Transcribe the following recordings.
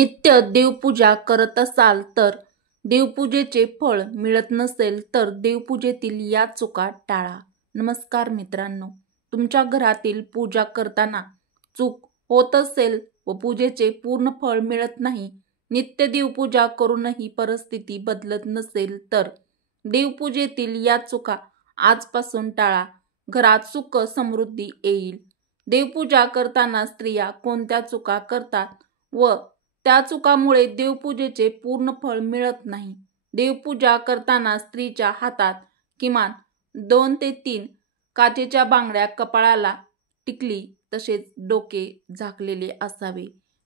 नित्य देवपूजा करत असाल तर देवपूजेचे फळ मिळत नसेल तर देवपूजेतील या चुका टाळा. नमस्कार मित्रांनो, तुमच्या घरातील पूजा करताना चूक होत असेल व पूजेचे पूर्ण फळ मिळत नाही, नित्य देवपूजा करूनही परिस्थिती बदलत नसेल तर देवपूजेतील या चुका आजपासून टाळा. घरात सुख समृद्धी येईल. देवपूजा करताना स्त्रिया कोणत्या चुका करतात व त्या चुकामुळे देवपूजेचे पूर्ण फळ मिळत नाही. देवपूजा करताना स्त्रीच्या हातात किमान 2 ते 3 काचेच्या बांगड्या, कपाळाला टिकली तसेच डोके झाकलेले असावे.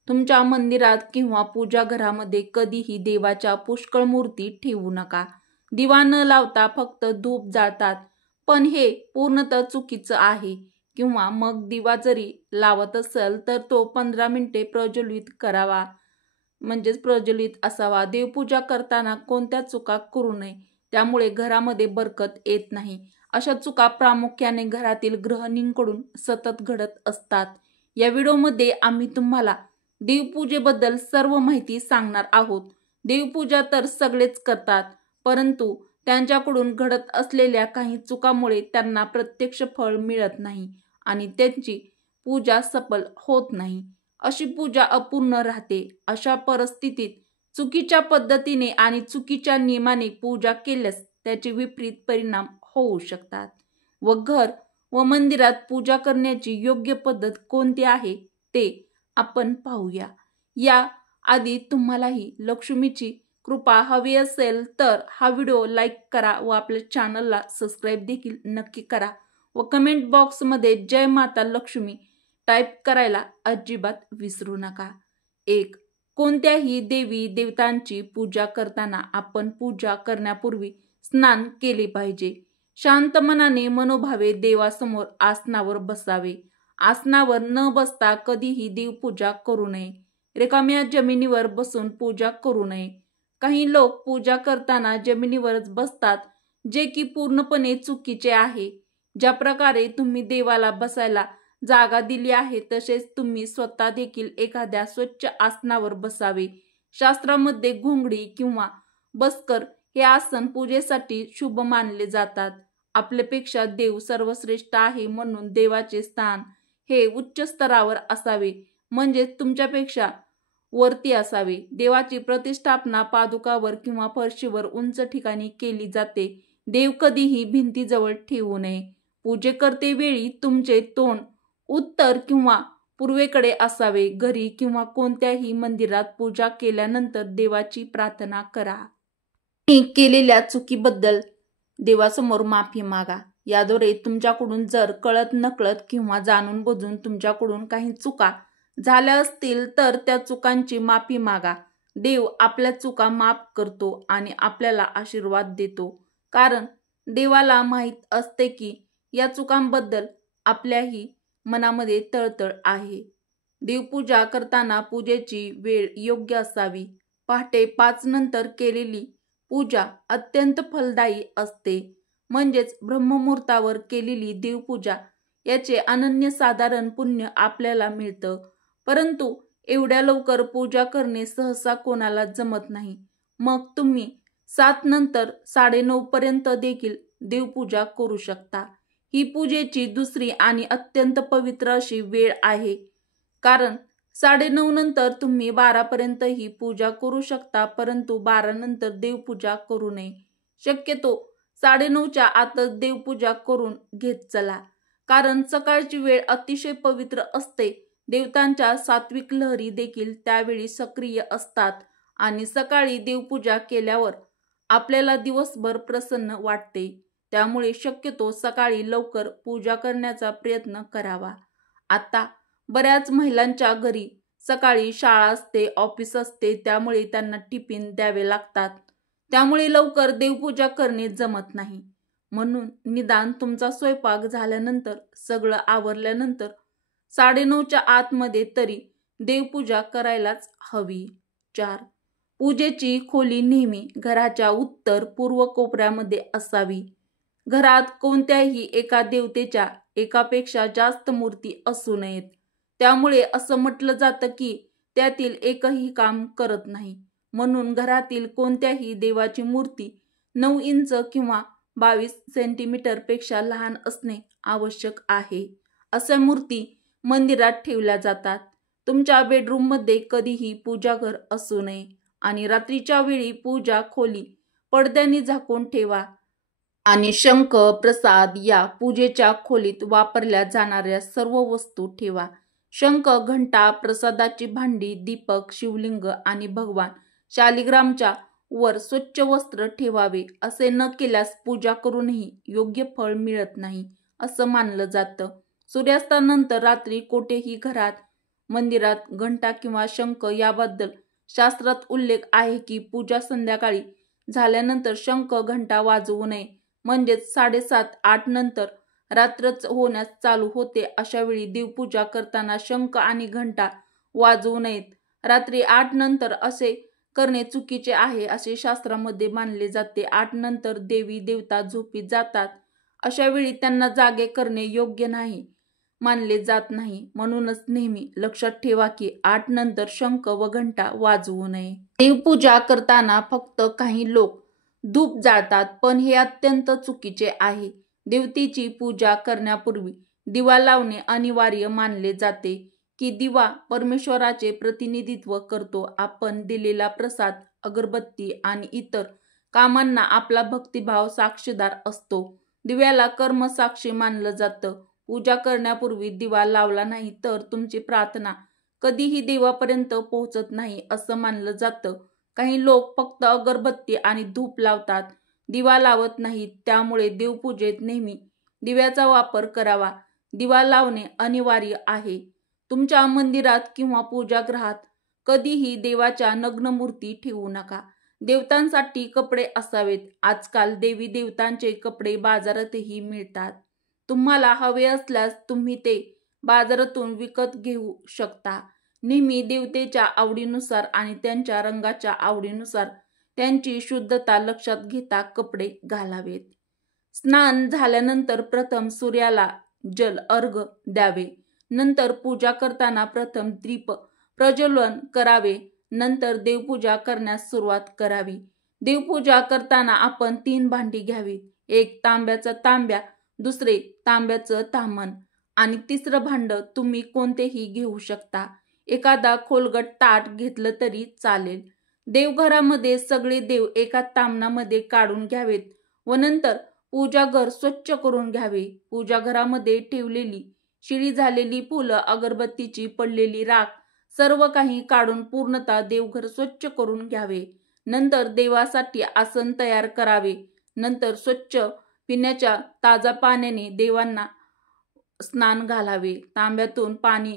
तुमच्या मंदिरात किंवा पूजाघरामध्ये कधीही देवाच्या पुष्कळ मूर्ती ठेवू नका. दिवा न लावता फक्त धूप जाळतात, पण हे पूर्णतः चुकीचं आहे. किंवा मग दिवा जरी लावत असेल तर तो 15 मिनिटे प्रज्वलित करावा, प्रज्वलित असावा. देवपूजा करताना कोणत्या चुका करू नये, त्यामुळे घरामध्ये बरकत येत नाही. अशा चुका प्रामुख्याने घरातील गृहिणींकडून सतत घडत असतात. या व्हिडिओमध्ये आम्ही तुम्हाला देवपूजेबद्दल सर्व माहिती सांगणार आहोत. देवपूजा तर सगळेच करतात, परंतु त्यांच्याकडून घडत असलेल्या काही चुकामुळे त्यांना प्रत्यक्ष फळ मिळत नाही आणि त्यांची पूजा सफल होत नाही. अशी पूजा अपूर्ण राहते. अशा परिस्थितीत चुकीच्या पद्धतीने आणि चुकीच्या नियमाने पूजा केल्यास त्याचे विपरीत परिणाम होऊ शकतात. व घर व मंदिरात पूजा करण्याची योग्य पद्धत कोणती आहे ते आपण पाहूया. या आधी तुम्हालाही लक्ष्मीची कृपा हवी असेल तर हा व्हिडिओ लाईक करा व आपल्या चॅनलला सबस्क्राईब देखील नक्की करा व कमेंट बॉक्समध्ये जय माता लक्ष्मी टाईप करायला अजिबात विसरू नका. 1. कोणत्याही देवी देवतांची पूजा करताना आपण पूजा करण्यापूर्वी स्नान केले पाहिजे. शांत मनाने मनोभावे देवासमोर आसनावर बसावे. आसनावर न बसता कधीही देवपूजा करू नये. रिकाम्या जमिनीवर बसून पूजा करू नये. काही लोक पूजा करताना जमिनीवरच बसतात, जे की पूर्णपणे चुकीचे आहे. ज्या प्रकारे तुम्ही देवाला बसायला जागा दिली आहे तसेच तुम्ही स्वतः देखील एखाद्या स्वच्छ आसनावर बसावे. शास्त्रामध्ये घोंगडी किंवा बसकर हे आसन पूजेसाठी शुभ मानले जातात. आपल्यापेक्षा देव सर्वश्रेष्ठ आहे, म्हणून देवाचे स्थान हे उच्च स्तरावर असावे, म्हणजेच तुमच्यापेक्षा वरती असावे. देवाची प्रतिष्ठापना पादुकावर किंवा फरशीवर उंच ठिकाणी केली जाते. देव कधीही भिंतीजवळ ठेवू नये. पूजेकरते वेळी तुमचे तोंड उत्तर किंवा पूर्वेकडे असावे. घरी किंवा कोणत्याही मंदिरात पूजा केल्यानंतर देवाची प्रार्थना करा. तुम्ही केलेल्या चुकीबद्दल देवासमोर माफी मागा. याद्वारे तुमच्याकडून जर कळत नकळत किंवा जाणून बुजून तुमच्याकडून काही चुका झाल्या असतील तर त्या चुकांची माफी मागा. देव आपल्या चुका माफ करतो आणि आपल्याला आशीर्वाद देतो, कारण देवाला माहीत असते की या चुकांबद्दल आपल्याही मनामध्ये तळतळ आहे. देवपूजा करताना पूजेची वेळ योग्य असावी. पहाटे 5 नंतर केलेली पूजा अत्यंत फलदायी असते. म्हणजेच ब्रह्ममुहूर्तावर केलेली देवपूजा याचे अनन्यसाधारण पुण्य आपल्याला मिळतं. परंतु एवढ्या लवकर पूजा करणे सहसा कोणाला जमत नाही. मग तुम्ही 7 नंतर 9:30 पर्यंत देखील देवपूजा करू शकता. ही पूजेची दुसरी आणि अत्यंत पवित्र अशी वेळ आहे, कारण 9:30 नंतर तुम्ही 12 पर्यंत ही पूजा करू शकता, परंतु 12 नंतर देवपूजा करू नये. शक्यतो 9:30च्या आतच देवपूजा करून घेत चला, कारण सकाळची वेळ अतिशय पवित्र असते. देवतांच्या सात्विक लहरी देखील त्यावेळी सक्रिय असतात आणि सकाळी देवपूजा केल्यावर आपल्याला दिवसभर प्रसन्न वाटते. त्यामुळे शक्यतो सकाळी लवकर पूजा करण्याचा प्रयत्न करावा. आता बऱ्याच महिलांच्या घरी सकाळी शाळा असते, ऑफिस असते, त्यामुळे त्यांना टिफिन द्यावे लागतात. त्यामुळे लवकर देवपूजा करणे जमत नाही. म्हणून निदान तुमचा स्वयंपाक झाल्यानंतर, सगळं आवरल्यानंतर 9:30च्या आतमध्ये तरी देवपूजा करायलाच हवी. 4. पूजेची खोली नेहमी घराच्या उत्तर पूर्व कोपऱ्यामध्ये असावी. घरात कोणत्याही एका देवतेच्या एकापेक्षा जास्त मूर्ती असू नयेत. त्यामुळे असं म्हटलं जातं की त्यातील एकही काम करत नाही. म्हणून घरातील कोणत्याही देवाची मूर्ती 9 इंच किंवा 22 सेंटीमीटर पेक्षा लहान असणे आवश्यक आहे. अशा मूर्ती मंदिरात ठेवल्या जातात. तुमच्या बेडरूममध्ये कधीही पूजाघर असू नये आणि रात्रीच्या वेळी पूजा खोली पडद्याने झाकून ठेवा आणि शंख, प्रसाद या पूजेच्या खोलीत वापरल्या जाणाऱ्या सर्व वस्तू ठेवा. शंख, घंटा, प्रसादाची भांडी, दीपक, शिवलिंग आणि भगवान शालिग्रामच्या वर स्वच्छ वस्त्र ठेवावे. असे न केल्यास पूजा करूनही योग्य फळ मिळत नाही असं मानलं जातं. सूर्यास्तानंतर रात्री कोठेही घरात, मंदिरात घंटा किंवा शंख याबद्दल शास्त्रात उल्लेख आहे की पूजा संध्याकाळी झाल्यानंतर शंख, घंटा वाजवू नये. म्हणजेच 7:30-8 नंतर रात्रच होण्यास चालू होते. अशा वेळी देवपूजा करताना शंख आणि घंटा वाजवू नयेत. रात्री 8 नंतर असे करणे चुकीचे आहे असे शास्त्रामध्ये मानले जाते. 8 नंतर देवी देवता झोपी जातात. अशा वेळी त्यांना जागे करणे योग्य नाही मानले जात नाही. म्हणूनच नेहमी लक्षात ठेवा की 8 नंतर शंख व घंटा वाजवू नये. देवपूजा करताना फक्त काही लोक धूप जाळतात, पण हे अत्यंत चुकीचे आहे. देवतेची पूजा करण्यापूर्वी दिवा लावणे अनिवार्य मानले जाते की दिवा परमेश्वराचे प्रतिनिधित्व करतो. आपण दिलेला प्रसाद, अगरबत्ती आणि इतर कामांना आपला भक्तिभाव साक्षीदार असतो. दिव्याला कर्मसाक्षी मानलं जातं. पूजा करण्यापूर्वी दिवा लावला नाही तर तुमची प्रार्थना कधीही देवापर्यंत पोहोचत नाही असं मानलं जातं. काही लोक फक्त अगरबत्ती आणि धूप लावतात, दिवा लावत नाहीत. त्यामुळे देवपूजेत नेहमी दिव्याचा वापर करावा. दिवा लावणे अनिवार्य आहे. तुमच्या मंदिरात किंवा पूजागृहात कधीही देवाच्या नग्न मूर्ती ठेवू नका. देवतांसाठी कपडे असावेत. आजकाल देवी देवतांचे कपडे बाजारातही मिळतात. तुम्हाला हवे असल्यास तुम्ही ते बाजारातून विकत घेऊ शकता. नेहमी देवतेच्या आवडीनुसार आणि त्यांच्या रंगाच्या आवडीनुसार त्यांची शुद्धता लक्षात घेता कपडे घालावेत. स्नान झाल्यानंतर प्रथम सूर्याला जल अर्घ द्यावे. नंतर पूजा करताना प्रथम दीप प्रज्वलन करावे. नंतर देवपूजा करण्यास सुरुवात करावी. देवपूजा करताना आपण 3 भांडी घ्यावीत. एक तांब्याचं तांब्या, दुसरे तांब्याचं ताम्हण आणि तिसरं भांड तुम्ही कोणतेही घेऊ शकता. एखादा खोलगट ताट घेतलं तरी चालेल. देवघरामध्ये सगळे देव एका ताम्हणामध्ये काढून घ्यावेत व नंतर पूजाघर स्वच्छ करून घ्यावे. पूजाघरामध्ये ठेवलेली शिळी झालेली फुलं, अगरबत्तीची पडलेली राख सर्व काही काढून पूर्णतः देवघर स्वच्छ करून घ्यावे. नंतर देवासाठी आसन तयार करावे. नंतर स्वच्छ पिण्याच्या ताजा पाण्याने देवांना स्नान घालावे. तांब्यातून पाणी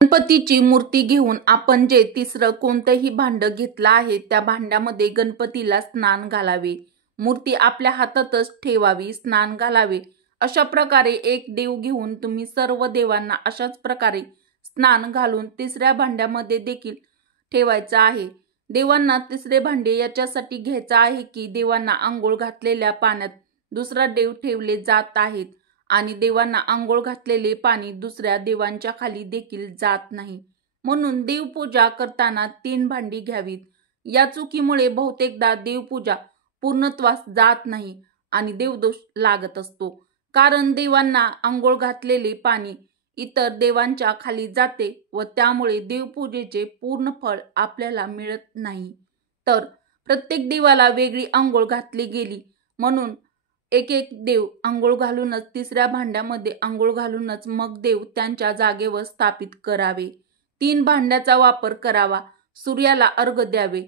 गणपतीची मूर्ती घेऊन आपण जे तिसरं कोणतंही भांड घेतलं आहे त्या भांड्यामध्ये गणपतीला स्नान घालावे. मूर्ती आपल्या हातातच ठेवावी, स्नान घालावे. अशा प्रकारे एक देव घेऊन तुम्ही सर्व देवांना अशाच प्रकारे स्नान घालून तिसऱ्या भांड्यामध्ये देखील ठेवायचं आहे. देवांना तिसरे भांडे याच्यासाठी घ्यायचं आहे की देवांना आंघोळ घातलेल्या पाण्यात दुसरा देव ठेवले जात आहेत आणि देवांना आंघोळ घातलेले पाणी दुसऱ्या देवांच्या खाली देखील जात नाही. म्हणून देवपूजा करताना 3 भांडी घ्यावीत. या चुकीमुळे बहुतेकदा देवपूजा पूर्णत्वास जात नाही आणि देवदोष लागत असतो. कारण देवांना आंघोळ घातलेले पाणी इतर देवांच्या खाली जाते व त्यामुळे देवपूजेचे पूर्ण फळ आपल्याला मिळत नाही. तर प्रत्येक देवाला वेगळी आंघोळ घातली गेली. म्हणून एक एक देव आंघोळ घालूनच, तिसऱ्या भांड्यामध्ये आंघोळ घालूनच मग देव त्यांच्या जागेवर स्थापित करावे. 3 भांड्याचा वापर करावा. सूर्याला अर्घ द्यावे.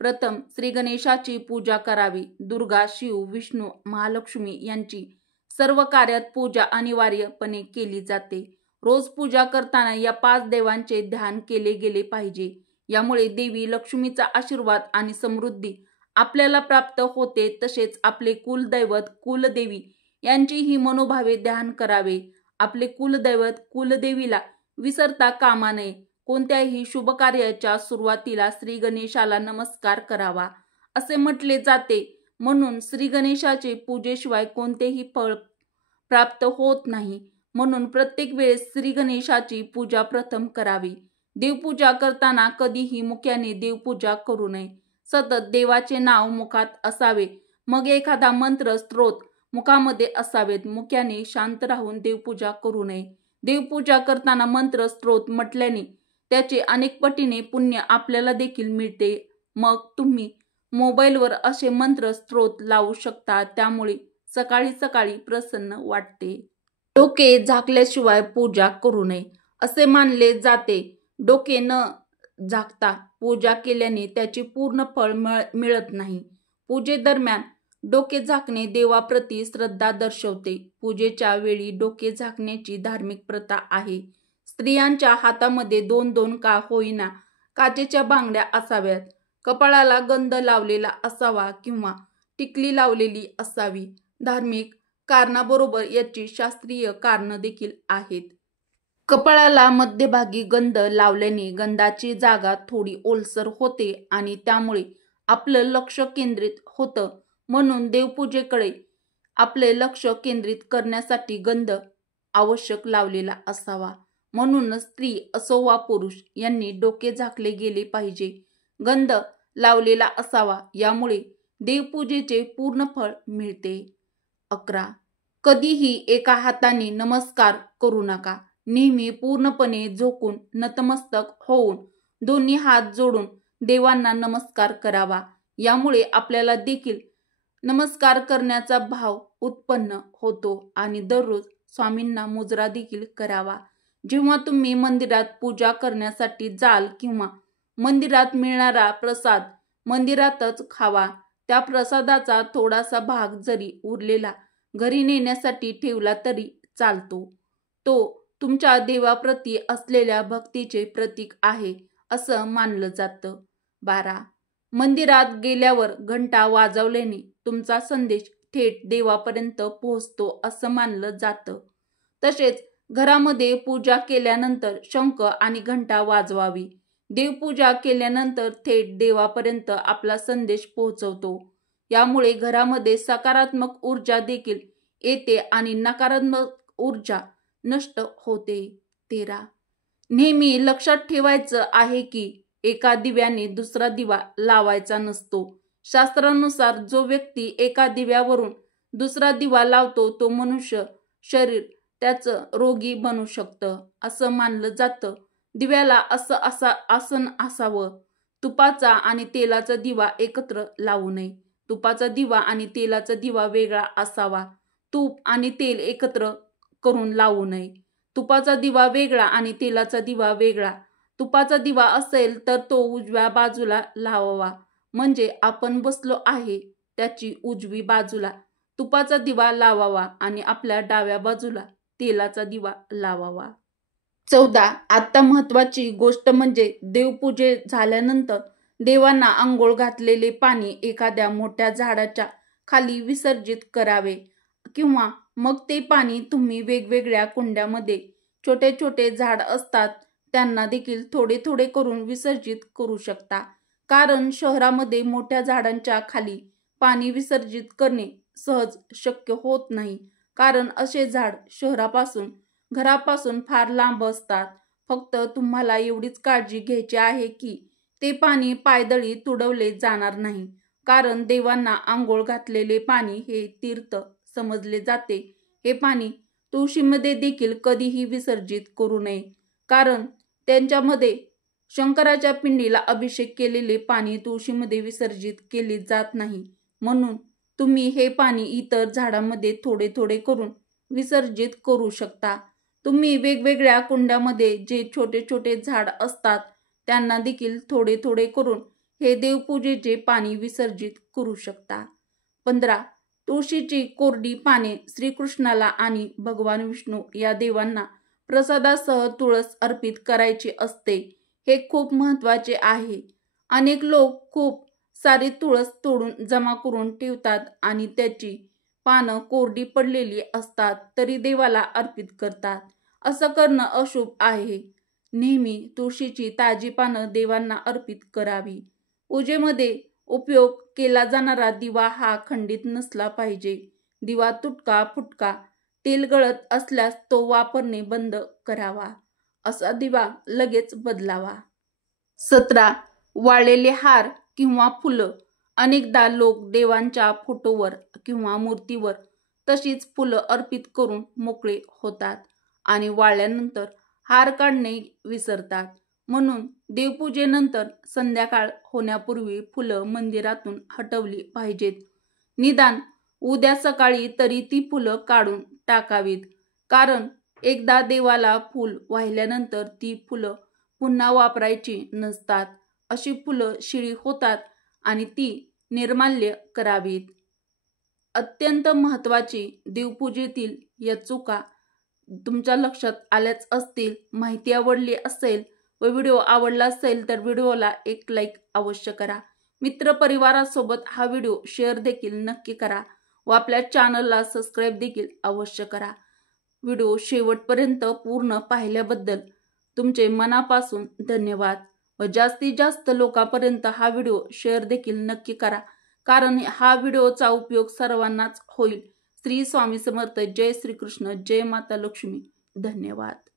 प्रथम श्री गणेशाची पूजा करावी. दुर्गा, शिव, विष्णू, महालक्ष्मी यांची सर्व कार्यात पूजा अनिवार्यपणे केली जाते. रोज पूजा करताना या 5 देवांचे ध्यान केले गेले पाहिजे. यामुळे देवी लक्ष्मीचा आशीर्वाद आणि समृद्धी आपल्याला प्राप्त होते. तसेच आपले कुलदैवत, कुलदेवी यांचीही मनोभावे ध्यान करावे. आपले कुलदैवत, कुलदेवीला विसरता कामा नये. कोणत्याही शुभ कार्याच्या सुरुवातीला श्री गणेशाला नमस्कार करावा असे म्हटले जाते. म्हणून श्री गणेशाचे पूजेशिवाय कोणतेही फळ प्राप्त होत नाही. म्हणून प्रत्येक वेळेस श्री गणेशाची पूजा प्रथम करावी. देवपूजा करताना कधीही मुख्याने देवपूजा करू नये. सतत देवाचे नाव मुखात असावे. मग एखादा मंत्र स्तोत्र मुखामध्ये असावेत. मुख्याने शांत राहून देवपूजा करू नये. देवपूजा करताना मंत्र स्तोत्र म्हटल्याने त्याचे अनेक पटीने पुण्य आपल्याला देखील मिळते. मग तुम्ही मोबाईलवर असे मंत्र स्तोत्र लावू शकता. त्यामुळे सकाळी सकाळी प्रसन्न वाटते. डोके झाकल्याशिवाय पूजा करू नये असे मानले जाते. डोके न झाकता पूजा केल्याने त्याचे पूर्ण फळ मिळत नाही. पूजेदरम्यान डोके झाकणे देवाप्रती श्रद्धा दर्शवते. पूजेच्या वेळी डोके झाकण्याची धार्मिक प्रथा आहे. स्त्रियांच्या हातामध्ये 2-2 का होईना काचेच्या बांगड्या असाव्यात. कपाळाला गंध लावलेला असावा किंवा टिकली लावलेली असावी. धार्मिक कारणाबरोबर याची शास्त्रीय कारणं देखील आहेत. कपाळाला मध्यभागी गंध लावल्याने गंधाची जागा थोडी ओलसर होते आणि त्यामुळे आपलं लक्ष केंद्रित होतं. म्हणून देवपूजेकडे आपले लक्ष केंद्रित करण्यासाठी गंध आवश्यक लावलेला असावा. म्हणूनच स्त्री असो वा पुरुष यांनी डोके झाकले गेले पाहिजे. गंध लावलेला असावा. यामुळे देवपूजेचे पूर्ण फळ मिळते. 11. कधीही एका हाताने नमस्कार करू नका. नेहमी पूर्णपणे झोकून नतमस्तक होऊन दोन्ही हात जोडून देवांना नमस्कार करावा. यामुळे आपल्याला देखील नमस्कार करण्याचा भाव उत्पन्न होतो आणि दररोज स्वामींना मुजरा देखील करावा. जेव्हा तुम्ही मंदिरात पूजा करण्यासाठी जाल किंवा मंदिरात मिळणारा प्रसाद मंदिरातच खावा. त्या प्रसादाचा थोडासा भाग जरी उरलेला घरी नेण्यासाठी ठेवला तरी चालतो. तो तुमच्या देवाप्रती असलेल्या भक्तीचे प्रतीक आहे असं मानलं जातं. 12. मंदिरात गेल्यावर घंटा वाजवल्याने तुमचा संदेश थेट देवापर्यंत पोहोचतो असं मानलं जातं. तसेच घरामध्ये पूजा केल्यानंतर शंख आणि घंटा वाजवावी. देवपूजा केल्यानंतर थेट देवापर्यंत आपला संदेश पोहोचवतो. यामुळे घरामध्ये सकारात्मक ऊर्जा देखील येते आणि नकारात्मक ऊर्जा नष्ट होते. 13. नेहमी लक्षात ठेवायचं आहे की एका दिव्याने दुसरा दिवा लावायचा नसतो. शास्त्रानुसार जो व्यक्ती एका दिव्यावरून दुसरा दिवा लावतो तो मनुष्य शरीर त्याचं रोगी बनू शकतं असं मानलं जातं. दिव्याला असं आसन असावं. तुपाचा आणि तेलाचा दिवा एकत्र लावू नये. तुपाचा दिवा आणि तेलाचा दिवा वेगळा असावा. तूप आणि तेल एकत्र करून लावू नये. तुपाचा दिवा वेगळा आणि तेलाचा दिवा वेगळा. तुपाचा दिवा असेल तर तो उजव्या बाजूला लावावा. म्हणजे आपण बसलो आहे त्याची उजवी बाजूला तुपाचा दिवा लावावा आणि आपल्या डाव्या बाजूला तेलाचा दिवा लावावा. 14. आता महत्त्वाची गोष्ट म्हणजे देवपूजे झाल्यानंतर देवांना अंघोळ घातलेले पाणी एखाद्या मोठ्या झाडाच्या खाली विसर्जित करावे किंवा मग ते पाणी तुम्ही वेगवेगळ्या कुंड्यामध्ये छोटे छोटे झाड असतात त्यांना देखील थोडे थोडे करून विसर्जित करू शकता. कारण शहरामध्ये मोठ्या झाडांच्या खाली पाणी विसर्जित करणे सहज शक्य होत नाही. कारण असे झाड शहरापासून घरापासून फार लांब असतात. फक्त तुम्हाला एवढीच काळजी घ्यायची आहे की ते पाणी पायदळी तुडवले जाणार नाही. कारण देवांना आंघोळ घातलेले पाणी हे तीर्थ समजले जाते. हे पाणी तुळशीमध्ये देखील कधीही विसर्जित करू नये. कारण त्यांच्यामध्ये शंकराच्या पिंडीला अभिषेक केलेले पाणी तुळशीमध्ये विसर्जित केले जात नाही. म्हणून तुम्ही हे पाणी इतर झाडांमध्ये थोडे थोडे करून विसर्जित करू शकता. तुम्ही वेगवेगळ्या कुंड्यामध्ये जे छोटे छोटे झाड असतात त्यांना देखील थोडे थोडे करून हे देवपूजेचे पाणी विसर्जित करू शकता. 15. तुळशीची कोरडी पाने श्रीकृष्णाला आणि भगवान विष्णू या देवांना प्रसादासह तुळस अर्पित करायची असते. हे खूप महत्त्वाचे आहे. अनेक लोक खूप सारी तुळस तोडून जमा करून ठेवतात आणि त्याची पानं कोरडी पडलेली असतात तरी देवाला अर्पित करतात. असं करणं अशुभ आहे. नेहमी तुळशीची ताजी पानं देवांना अर्पित करावी. पूजेमध्ये उपयोग केला जाणारा दिवा हा खंडित नसला पाहिजे. दिवा तुटका फुटका तेल गळत असल्यास तो वापरणे बंद करावा. असा दिवा लगेच बदलावा. 17. वाळलेले हार किंवा फुलं. अनेकदा लोक देवांच्या फोटोवर किंवा मूर्तीवर तशीच फुलं अर्पित करून मोकळे होतात आणि वाळल्यानंतर हार काढणे विसरतात. म्हणून देवपूजेनंतर संध्याकाळ होण्यापूर्वी फुलं मंदिरातून हटवली पाहिजेत. निदान उद्या सकाळी तरी ती फुलं काढून टाकावीत. कारण एकदा देवाला फूल वाहिल्यानंतर ती फुलं पुन्हा वापरायची नसतात. अशी फुलं शिळी होतात आणि ती निर्माल्य करावीत. अत्यंत महत्त्वाची देवपूजेतील या चुका तुमच्या लक्षात आल्याच असतील. माहिती आवडली असेल व व्हिडिओ आवडला असेल तर व्हिडिओला एक लाईक अवश्य करा. मित्रपरिवारासोबत हा व्हिडिओ शेअर देखील नक्की करा व आपल्या चॅनलला सबस्क्राईब देखील अवश्य करा. व्हिडिओ शेवटपर्यंत पूर्ण पाहिल्याबद्दल तुमचे मनापासून धन्यवाद व जास्तीत जास्त लोकांपर्यंत हा व्हिडिओ शेअर देखील नक्की करा. कारण हा व्हिडिओचा उपयोग सर्वांनाच होईल. श्री स्वामी समर्थ. जय श्रीकृष्ण. जय माता लक्ष्मी. धन्यवाद.